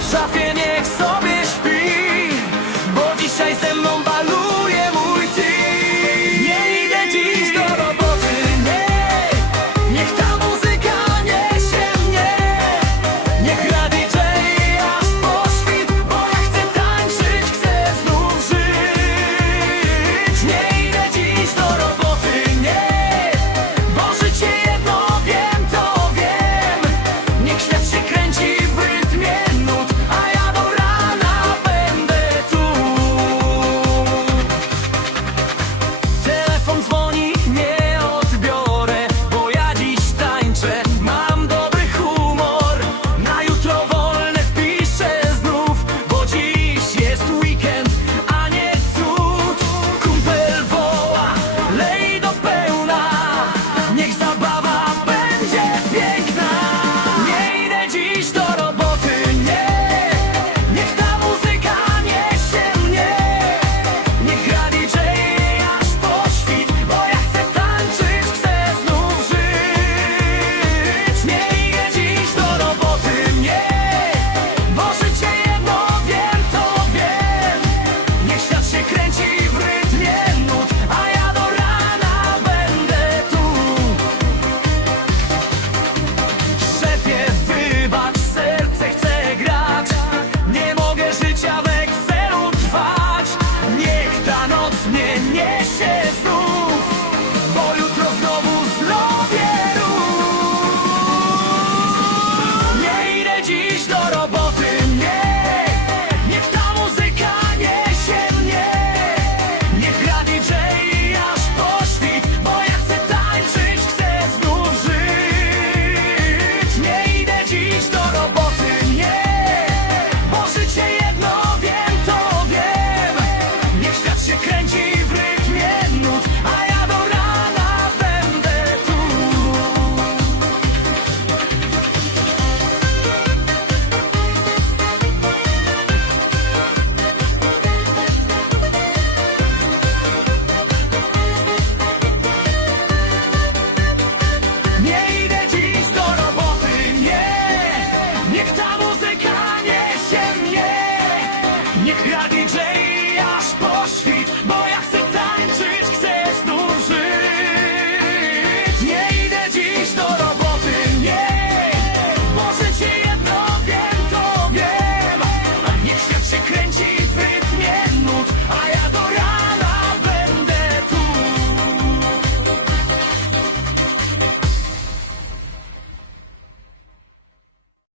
в шафі. Yes, niech ja DJ